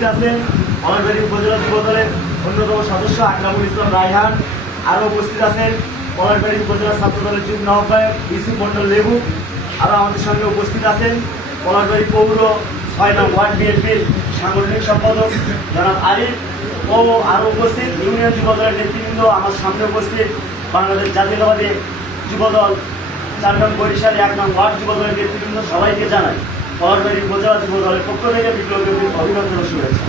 উপস্থিত আছেন পলাশবাড়ি উপজেলা যুবদলের অন্যতম সদস্য আকরামুল ইসলাম রায়হান। আরও উপস্থিত আছেন পলাশবাড়ি উপজেলা ছাত্রদলের যুগ্ম আহ্বায়ক ইউসুফ মন্ডল লেবু। আরও আমাদের সঙ্গে উপস্থিত আছেন পলাশবাড়ি পৌর ৬ নং ওয়ার্ড বিএনপির সাংগঠনিক সম্পাদক জনাব আরিফ ও আরও উপস্থিত ইউনিয়ন যুবদলের নেতৃবৃন্দ। আমার সামনে উপস্থিত বাংলাদেশ জাতীয়তাবাদী যুবদল ৪ নং বরিশাল ১ নং ওয়ার্ড যুবদলের নেতৃবৃন্দ। সবাইকে জানাই পলাশবাড়ি উপজেলা যুবদলের পক্ষ থেকে বিপ্লবী অভিনন্দন ও শুভেচ্ছা।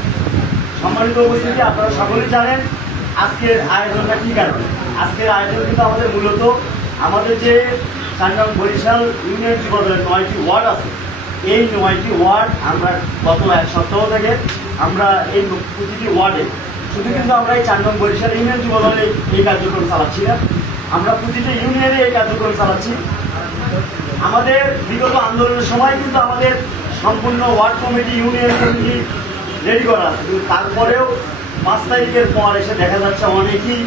সম্মানিত উপস্থিতি, আপনারা সকলেই জানেন আজকের আয়োজনটা কী কারণে। আজকের আয়োজন কিন্তু আমাদের মূলত আমাদের যে ৪ নং বরিশাল ইউনিয়ন যুবদলের ৯টি ওয়ার্ড আছে, এই ৯টি ওয়ার্ড আমরা গত এক সপ্তাহ থেকে আমরা এই প্রতিটি ওয়ার্ডে শুধু কিন্তু আমরা এই ৪ নং বরিশাল ইউনিয়ন যুবদলে এই কার্যক্রম চালাচ্ছি না, আমরা প্রতিটি ইউনিয়নে এই কার্যক্রম চালাচ্ছি। আমাদের বিগত আন্দোলনের সময় কিন্তু আমাদের সম্পূর্ণ word committee union committee ready করা আছে, কিন্তু তারপরেও ৫ তারিখের পর এসে দেখা যাচ্ছে অনেকেই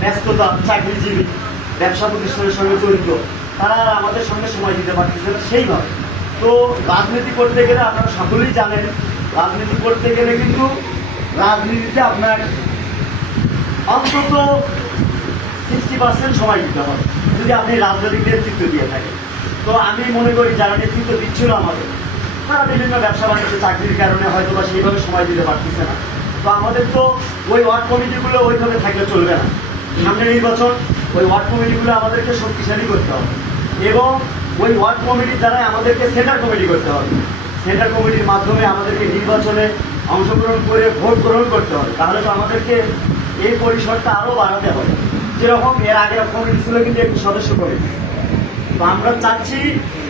ব্যস্ততা, চাকরিজীবী, ব্যবসা প্রতিষ্ঠানের সঙ্গে জড়িত, তারা আর আমাদের সঙ্গে সময় দিতে পারতেছে না সেইভাবে। তো রাজনীতি করতে গেলে আপনারা সকলেই জানেন, রাজনীতি করতে গেলে কিন্তু রাজনীতিতে আপনার অন্তত 60% সময় দিতে হবে যদি আপনি রাজনৈতিক নেতৃত্ব দিয়ে থাকেন। তো আমি মনে করি যারা নেতৃত্ব দিচ্ছিল আমাদের, তারা বিভিন্ন ব্যবসা বাণিজ্য চাকরির কারণে হয়তো বা সেইভাবে সময় দিতে পারতেছে না। তো আমাদের তো ওই ওয়ার্ড কমিটিগুলো ওইভাবে থাকলে চলবে না। সামনে নির্বাচন, ওই ওয়ার্ড কমিটিগুলো আমাদেরকে শক্তিশালী করতে হবে এবং ওই ওয়ার্ড কমিটির দ্বারাই আমাদেরকে সেন্টার কমিটি করতে হবে। সেন্টার কমিটির মাধ্যমে আমাদেরকে নির্বাচনে অংশগ্রহণ করে ভোট গ্রহণ করতে হবে। তাহলে তো আমাদেরকে এই পরিসরটা আরও বাড়াতে হবে। যেরকম এর আগের কমিটি ছিল কিন্তু ২১ সদস্য কমিটি, তো আমরা চাচ্ছি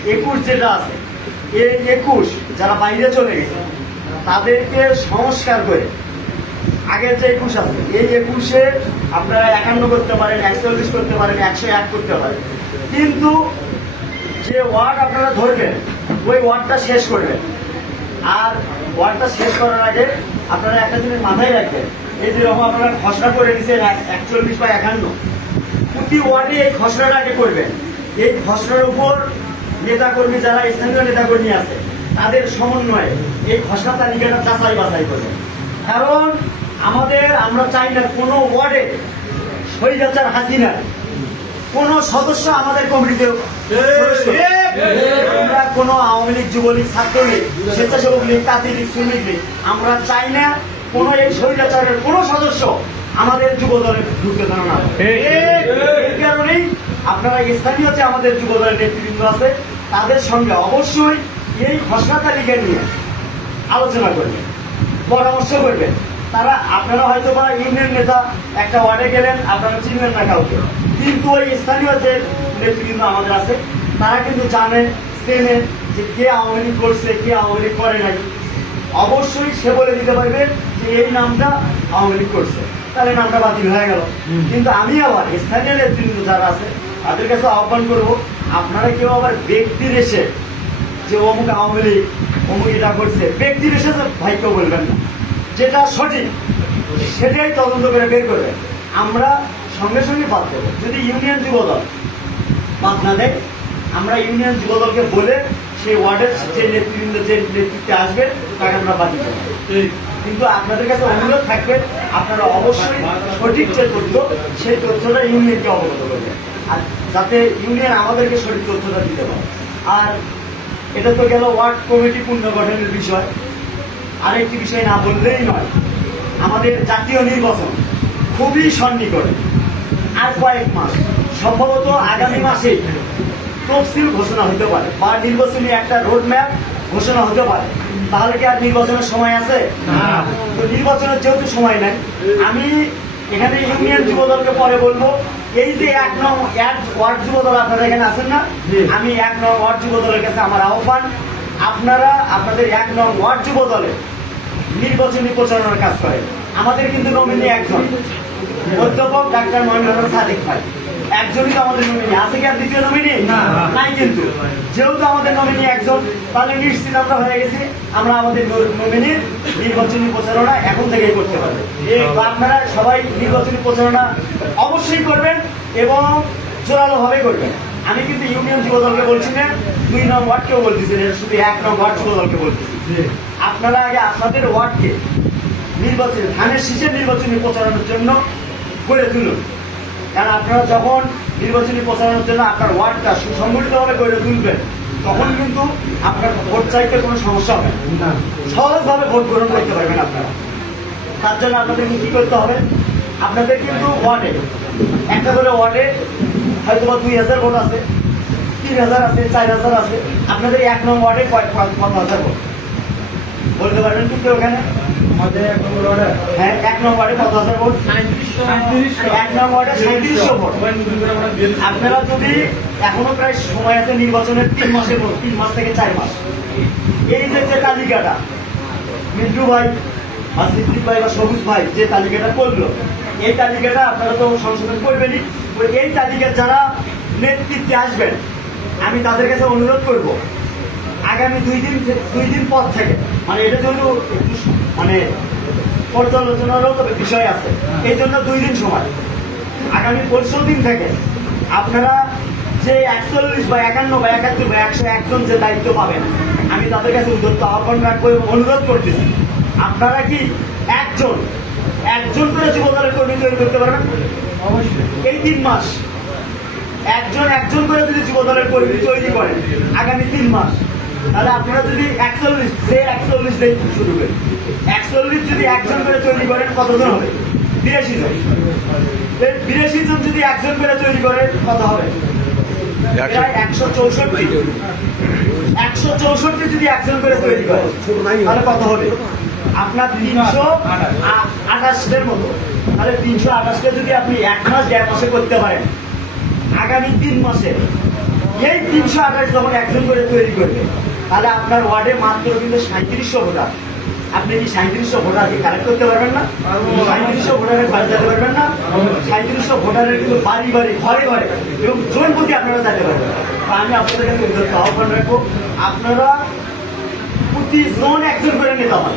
২১ যেটা আছে, এই ২১ যারা বাইরে চলে গেছে তাদেরকে সংস্কার করে আগের যে ২১ আছে, এই ২১-এ আপনারা ৫১ করতে পারেন, ৪১ করতে পারেন, ১০১ করতে পারেন, কিন্তু যে ওয়ার্ড আপনারা ধরবেন ওই ওয়ার্ডটা শেষ করবেন। আর ওয়ার্ডটা শেষ করার আগে আপনারা একটা জিনিস মাথায় রাখবেন, এই যেরকম আপনারা খসড়া করে দিচ্ছেন ৪১ বা ৫১, প্রতি ওয়ার্ডে এই খসড়াটাকে করবেন। এই খসড়ার উপর নেতাকর্মী যারা স্থানীয় নেতাকর্মী আছে তাদের সমন্বয়ে এই খসড়া তালিকাটা যাচাই বাছাই করবেন। কারণ আমরা চাই না কোনো ওয়ার্ডে স্বৈরাচার হাসিনার কোনো সদস্য আমাদের কমিটিতে, আমরা কোনো আওয়ামী লীগ, যুবলীগ, ছাত্রলীগ, স্বেচ্ছাসেবক লীগ, তাঁতি লীগ, শ্রমিক লীগ, আমরা চাই না কোনো এই স্বৈরাচারের কোনো সদস্য আমাদের যুবদলে ঢুকতে দেন না। এই কারণেই আপনারা স্থানীয় যে আমাদের যুবদলের নেতৃবৃন্দ আছে তাদের সঙ্গে অবশ্যই এই খসড়া তালিকা নিয়ে আলোচনা করবেন, পরামর্শ করবেন। আপনারা হয়তো বা ইউনিয়ন নেতা একটা ওয়ার্ডে গেলেন, আপনারা চিনবেন না কাউকে, কিন্তু ওই স্থানীয় যে নেতৃবৃন্দ আমাদের আছে তারা কিন্তু জানেন, চেনেন যে কে আওয়ামী লীগ করছে, কে আওয়ামী লীগ করে নাই। অবশ্যই সে বলে দিতে পারবে যে এই নামটা আওয়ামী লীগ করছে, তাহলে নামটা বাতিল হয়ে গেল। কিন্তু আমি আবার স্থানীয় নেতৃবৃন্দ যারা আছে তাদের কাছে আহ্বান করবো, আপনারা কেউ আবার ব্যক্তির এসে যে অমুক আওয়ামী লীগ, অমুক এটা করছে, ব্যক্তির এসে ভাই কেউ বলবেন না। যেটা সঠিক সেটাই তদন্ত করে বের করবে। আমরা সঙ্গে সঙ্গে বাদ দেবো। যদি ইউনিয়ন যুবদল বাদ না দেয়, আমরা ইউনিয়ন যুবদলকে বলে সেই ওয়ার্ডের যে নেতৃবৃন্দ, যে নেতৃত্বে আসবে তাকে আমরা বাতিল করবো। কিন্তু আপনাদের কাছে অনুরোধ থাকবে, আপনারা অবশ্যই সঠিক যে তথ্য সেই তথ্যটা ইউনিয়নকে অবগত করবে, আর যাতে ইউনিয়ন আমাদেরকে সঠিক তথ্যটা দিতে পারে। আর এটা তো গেল ওয়ার্ড কমিটি পুনর্গঠনের বিষয়। আরেকটি বিষয় না বললেই নয়, আমাদের জাতীয় নির্বাচন খুবই সন্নিকটে, আর কয়েক মাস, সম্ভবত আগামী মাসে তফসিল ঘোষণা হতে পারে বা নির্বাচনী একটা রোডম্যাপ ঘোষণা হতে পারে। তাহলে কি আর নির্বাচনের সময় আছে? তো নির্বাচনের যেহেতু সময় নেই, আমি এখানে ইউনিয়ন যুবদলকে পরে বলবো, এই যে ১ নং ওয়ার্ড যুবদল আপনারা এখানে আছেন না, আমি ১ নং ওয়ার্ড যুবদলের কাছে আমার আহ্বান, আপনারা আপনাদের ১ নং ওয়ার্ড যুবদলে নির্বাচনী প্রচারণার কাজ করেন। আমাদের কিন্তু নমিনি একজন, অধ্যাপক ডাক্তার মহিনুল সাদিক ভাই, একজনই তো আমাদের নমিনি আছে। কি আর দ্বিতীয় নমিনি নাই? কিন্তু যেহেতু আমাদের নমিনি একজন, তাহলে নিশ্চিত আমরা হয়ে গেছি, আমরা আমাদের নমিনির নির্বাচনী প্রচারণা এখন থেকেই করতে পারবো। আপনারা সবাই নির্বাচনী প্রচারণা অবশ্যই করবেন এবং জোরালোভাবে করবেন। আমি কিন্তু ইউনিয়ন যুবদলকে বলছি না, 2 নং ওয়ার্ডকেও বলতেছি না, শুধু 1 নং ওয়ার্ড যুবদলকে বলতেছি। আপনারা আগে আপনাদের ওয়ার্ডকে নির্বাচনী ধানের শীষের নির্বাচনী প্রচারণার জন্য গড়ে তুলুন। কারণ আপনারা যখন নির্বাচনী প্রচারণার জন্য আপনার ওয়ার্ডটা সুসংগঠিতভাবে গড়ে তুলবেন, তখন কিন্তু আপনার ভোট চাইতে কোনো সমস্যা হবে না, সহজভাবে ভোট গ্রহণ করতে পারবেন আপনারা। তার জন্য আপনাদেরকে কী করতে হবে, আপনাদের কিন্তু ওয়ার্ডে একটা করে ওয়ার্ডে হয়তো বা 2000 ভোট আছে, 3000 আছে, 4000 আছে। আপনাদের 1 নং ওয়ার্ডে কত হাজার ভোট বলতে পারবেন কিন্তু ওখানে? হ্যাঁ, 1 নং ওয়ার্ডে কত হাজার ভোট? 1 নং ওয়ার্ডে 3700 ভোট। আপনারা যদি এখনো প্রায় সময় আছে নির্বাচনের 3 মাসের ভোট, 3 মাস থেকে 4 মাস, এই যে তালিকাটা মিন্টু ভাই বা সিদ্দিক ভাই বা সবুজ ভাই যে তালিকাটা করলো, এই তালিকাটা আপনারা তো সংশোধন করবেনই। এই তালিকার যারা নেতৃত্বে আসবেন, আমি তাদের কাছে অনুরোধ করব, আগামী 2 দিন পর থেকে, মানে এটা জন্য একটু মানে পর্যালোচনারও তবে বিষয় আছে, এই জন্য 2 দিন সময়, আগামী 15 দিন থেকে আপনারা যে 41 বা 51 বা 71 বা 101 জন যে দায়িত্ব পাবেন, আমি তাদের কাছে উদ্যত আহ্বান রাখবো এবং অনুরোধ করতেছি, আপনারা কি একজন করে যুবদলের কর্মী তৈরি করতে পারবেন? অবশ্যই। এই 3 মাস একজন করে যদি যুবদলের কর্মী তৈরি করেন আগামী 3 মাস, তাহলে আপনারা যদি 41 দিন শুরু করেন, 41 যদি একজন করে তৈরি করেন কতজন হবে? 82 জন। 82 জন যদি একজন করে তৈরি করেন কত হবে? প্রায় 164 যদি একজন করে তৈরি করেন তাহলে কত হবে? আপনার 328 মতো। তাহলে 328কে যদি আপনি 1 মাস 1.5 মাসে করতে পারেন, আগামী 3 মাসে এই 328 যখন একজন করে তৈরি করবে, তাহলে আপনার ওয়ার্ডে মাত্র কিন্তু 3700 ভোটার। আপনি কি 3700 ভোটার কি কালেক্ট করতে পারবেন না? 3700 ভোটারের বাড়ি যেতে পারবেন না? 3700 ভোটারের কিন্তু বাড়ি ঘরে এবং জনপ্রতি আপনারা যেতে পারবেন। আমি আপনাদের কাছে আহ্বান রাখবো, আপনারা প্রতি জন একজন করে নেতা হন।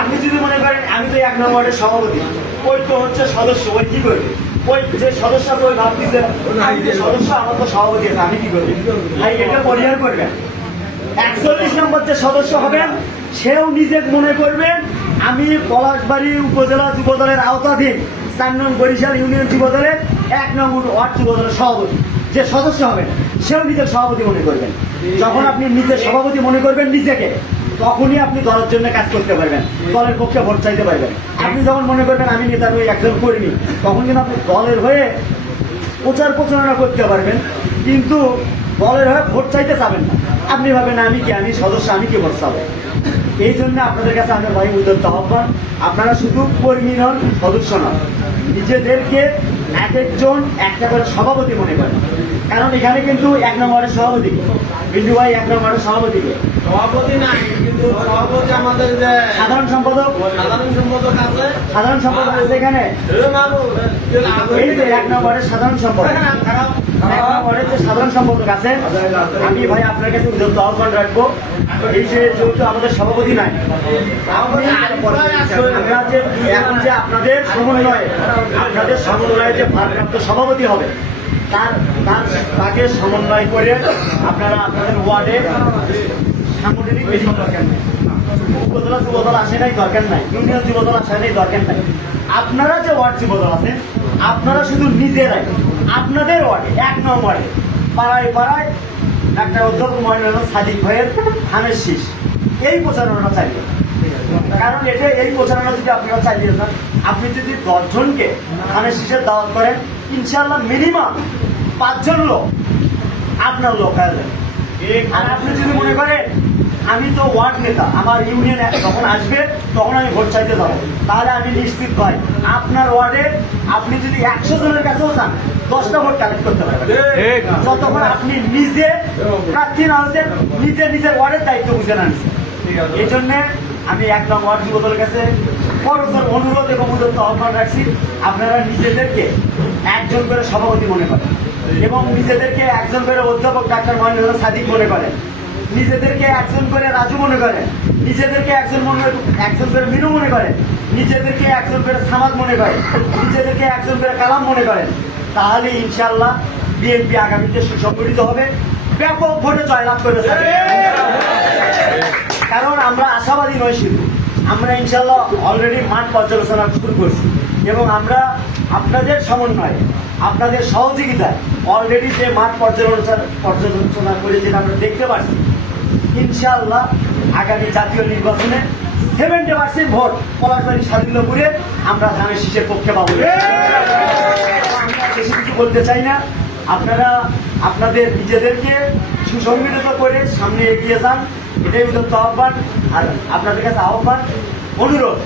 আপনি যদি মনে করেন আমি তো 1 নং ওয়ার্ডের সভাপতি, ওই তো হচ্ছে সদস্য, ওই কি করবে? ওই যে সদস্য আছে ওই ভাবতেছে আমি যে সদস্য, আমার তো সভাপতি আছে, আমি কি করবো? ভাই এটা পরিহার করবেন। 41 নম্বর যে সদস্য হবেন, সেও নিজে মনে করবেন আমি পলাশবাড়ি উপজেলা যুবদলের আওতাধীন 4 নং বরিশাল ইউনিয়ন যুবদলের 1 নং ওয়ার্ড যুবদলের সভাপতি। যে সদস্য হবেন সেও নিজের সভাপতি মনে করবেন। যখন আপনি নিজের সভাপতি মনে করবেন নিজেকে, তখনই আপনি দলের জন্য কাজ করতে পারবেন, দলের পক্ষে ভোট চাইতে পারবেন। আপনি যখন মনে করবেন আমি নেতা নই, একজন করিনি, তখন কিন্তু আপনি দলের হয়ে প্রচারণা করতে পারবেন, কিন্তু দলের হয়ে ভোট চাইতে চাবেন না। আপনি ভাবেন আমি সদস্য, আমি কি ভোট চাবো? এই জন্য আপনাদের কাছে আমার ভাই উদ্যত আহ্বান, আপনারা শুধু কর্মী নন, সদস্য নন, নিজেদেরকে এক একজন একটা করে সভাপতি মনে করেন। কারণ এখানে কিন্তু 1 নং ওয়ার্ডের সভাপতি বিন্দু ভাই, 1 নং ওয়ার্ডের সভাপতি নাই, কিন্তু সভাপতি আমাদের যে সাধারণ সম্পাদক আছে এখানে। এই যে 1 নং ওয়ার্ডের সাধারণ সম্পাদক, 1 নং ওয়ার্ডের যে সাধারণ সম্পাদক আছে, আমি ভাই আপনার কাছে উদ্যত আহ্বান রাখবো, এই যে যেহেতু আমাদের সভাপতি নাই, আমরা যে এখন যে আপনাদের সমন্বয়ে যে ভারপ্রাপ্ত সভাপতি হবে, তাকে সমন্বয় করে আপনারা আপনাদের ওয়ার্ডে সাংগঠনিক মিটিং দরকার নেই, উপজেলা যুবদল আসে নাই দরকার নাই, ইউনিয়ন যুবদল আসে নাই দরকার নাই। আপনারা যে ওয়ার্ড যুবদল আছেন, আপনারা শুধু নিজেরাই আপনাদের ওয়ার্ডে 1 নং ওয়ার্ডে পাড়ায় একটা অধ্যক্ষ মহিলা সাদিক ভাইয়ের ধানের শীষ, এই প্রচারণা চাইবে। কারণ এই প্রচারণা যদি আপনারা চাইতে চান, আপনি যদি 10 জনকে ধানের শীষের দাওয়াত করেন, ইনশাল্লাহ মিনিমাম 5 জন লোক আপনার লোক হয়ে যাবে। আর আপনি যদি মনে করেন আমি তো ওয়ার্ড নেতা, আমার ইউনিয়ন যখন আসবে তখন আমি ভোট চাইতে যাবো, তাহলে আমি নিশ্চিত ভাই আপনার ওয়ার্ডে আপনি যদি 100 জনের কাছেও চান 10টা ভোট কালেক্ট করতে পারবেন, যতক্ষণ আপনি নিজে প্রার্থী না হচ্ছেন, নিজের ওয়ার্ডের দায়িত্ব বুঝে না নিচ্ছেন। এই জন্য আমি 1 নং ওয়ার্ড যুবদলের কাছে করজোর অনুরোধ এবং উদ্যত আহ্বান রাখছি, আপনারা নিজেদেরকে একজন করে সভাপতি মনে করেন এবং নিজেদেরকে একজন করে অধ্যাপক ডাক্তার মহেন্দ্র সাদিক মনে করেন, নিজেদেরকে একজন করে রাজু মনে করেন, নিজেদেরকে একজন করে মিনু মনে করেন, নিজেদেরকে একজন করে সামাদ মনে করেন, নিজেদেরকে একজন করে কালাম মনে করেন। তাহলে ইনশাল্লাহ বিএনপি আগামীতে সুসংগঠিত হবে, ব্যাপক ভোটে জয়লাভ করবে স্যার। কারণ আমরা আশাবাদী নয় শুধু, আমরা ইনশাল্লাহ অলরেডি মাঠ পর্যালোচনা শুরু করছি এবং আমরা আপনাদের সমন্বয়ে আপনাদের সহযোগিতায় অলরেডি যে মাঠ পর্যালোচনা করে যেটা আমরা দেখতে পাচ্ছি, ইনশাআল্লাহ আগামী জাতীয় নির্বাচনে 70% ভোট পলাশবাড়ি স্বাধীনপুরে আমরা ধানের শীষের পক্ষে পাবো। আমি আর বেশি কিছু বলতে চাই না, আপনারা আপনাদের নিজেদেরকে সুসংগঠিত করে সামনে এগিয়ে যান, এটাই উদ্যত আহ্বান। আর আপনাদের কাছে আহ্বান, অনুরোধ,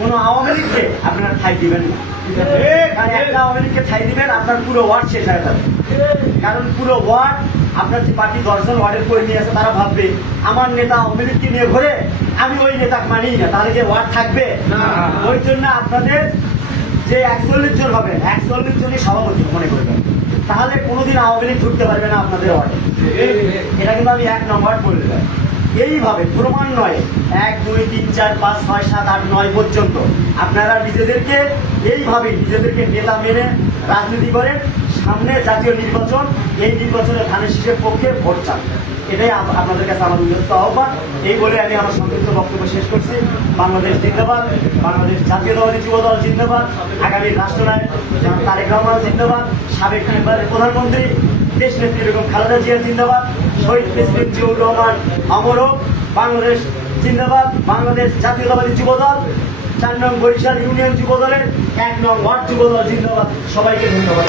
কোনো আওয়ামী লীগকে আপনারা ঠাঁই দিবেন না। কারণ একটা আওয়ামী লীগকে ঠাঁই দিবেন, আপনার পুরো ওয়ার্ড শেষ হয়ে যাবে। কারণ পুরো ওয়ার্ড, আপনার যে পার্টি 10 জন ওয়ার্ডের করে নিয়ে আছে, তারা ভাববে আমার নেতা আওয়ামী লীগকে নিয়ে ঘোরে, আমি ওই নেতা মানিই না, তাহলে যে ওয়ার্ড থাকবে না। ওই জন্য আপনাদের যে 41 জন হবেন, 41 জনই সভাপতি মনে করবেন, তাহলে কোনোদিন আওয়ামী লীগ ঢুকতে পারবে না আপনাদের ওয়ার্ডে। এটা কিন্তু আমি 1 নম্বর বলে দেয়। এইভাবে ক্রমান্বয়ে 1, 2, 3, 4, 5, 6, 7, 8, 9 পর্যন্ত আপনারা নিজেদেরকে এইভাবে নিজেদেরকে নেতা মেনে রাজনীতি করেন। সামনে জাতীয় নির্বাচন, এই নির্বাচনে ধানের শীষের পক্ষে ভোট চান, এটাই আপনাদের কাছে আমার উদ্দেশ্য আহ্বান। এই বলে আমি আমার সংক্ষিপ্ত বক্তব্য শেষ করছি। বাংলাদেশ জিন্দাবাদ, বাংলাদেশ জাতীয়তাবাদী যুবদল জিন্দাবাদ, আগামী রাষ্ট্রনায়ক তারেক রহমান জিন্দাবাদ, সাবেক প্রধানমন্ত্রী দেশ নেত্রী বেগম খালেদা জিয়া জিন্দাবাদ, শহীদ প্রেসিডেন্ট জিয়াউর রহমান অমর হোক, বাংলাদেশ জিন্দাবাদ, বাংলাদেশ জাতীয়তাবাদী যুবদল 4 নং বরিশাল ইউনিয়ন যুবদলের 1 নং ওয়ার্ড যুবদল জিন্দাবাদ। সবাইকে ধন্যবাদ।